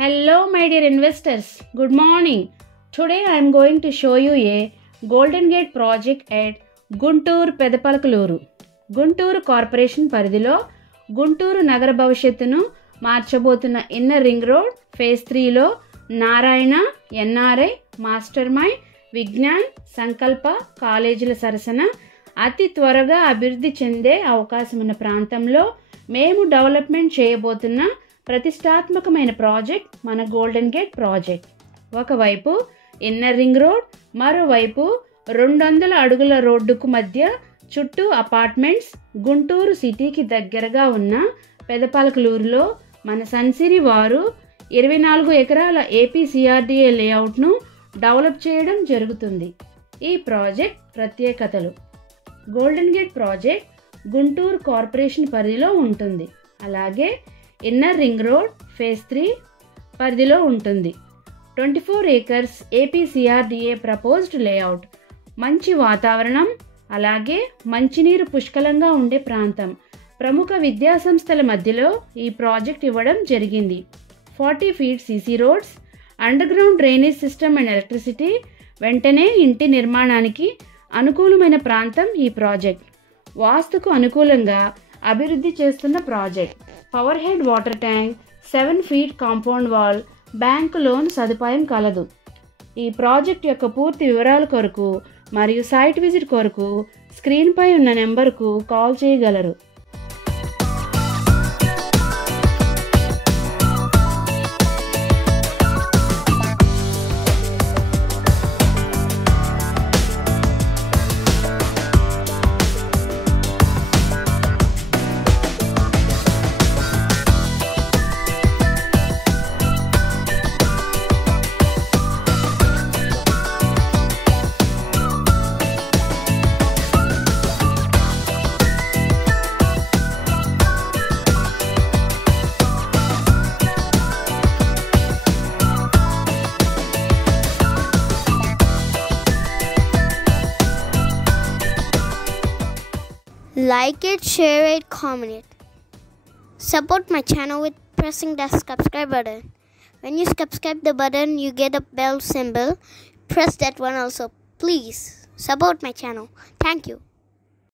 Hello my dear investors, good morning. Today I am going to show you a Golden Gate project at Guntur Pedapalakaluru. Guntur corporation పరిధిలో గుంటూరు నగర భవిష్యత్తును మార్చబోతున్న inner ring road phase 3లో Narayana NRI master mind Vignan Sankalpa కాలేజీల సరసన అతి త్వరగా అభివృద్ధి చెందే అవకాశం ఉన్న ప్రాంతంలో మేము డెవలప్మెంట్ చేయబోతున్న ప్రతిష్టాత్మకమైన ప్రాజెక్ట్ మన గోల్డెన్ గేట్ ప్రాజెక్ట్. ఒకవైపు ఇన్నర్ రింగ్ రోడ్, మరోవైపు 200 అడుగుల రోడ్డుకు మధ్య చుట్టూ అపార్ట్మెంట్స్. గుంటూరు సిటీకి దగ్గరగా ఉన్న పెదపాలకలూరులో మన సన్సిరి వారు 24 ఎకరాల ఏపీసీఆర్డీఏ లేఅవుట్ను డెవలప్ చేయడం జరుగుతుంది. ఈ ప్రాజెక్ట్ ప్రత్యేకతలు: golden gate project Guntur corporation పరిధిలో ఉంటుంది. అలాగే ఇన్నర్ రింగ్ రోడ్ ఫేజ్ 3 పరిధిలో ఉంటుంది. 24 acres ఏపీసీఆర్డీఏ ప్రపోజ్డ్ లేఅవుట్. మంచి వాతావరణం, అలాగే మంచినీరు పుష్కలంగా ఉండే ప్రాంతం. ప్రముఖ విద్యాసంస్థల మధ్యలో ఈ ప్రాజెక్ట్ ఇవ్వడం జరిగింది. 40 feet CC roads, under ground drainage system and electricity. వెంటనే ఇంటి నిర్మాణానికి అనుకూలమైన ప్రాంతం ఈ ప్రాజెక్ట్. వాస్తుకు అనుకూలంగా అభివృద్ధి చేస్తున్న project. Power head water tank, 7 feet compound wall, bank loan సదుపాయం కలదు. ఈ ప్రాజెక్ట్ యొక్క పూర్తి వివరాల కొరకు మరియు సైట్ విజిట్ కొరకు స్క్రీన్పై ఉన్న నెంబర్కు కాల్ చేయగలరు. Like it, share it, comment it. Support my channel with pressing the subscribe button. When you subscribe the button, you get a bell symbol. Press that one also. Please support my channel. Thank you.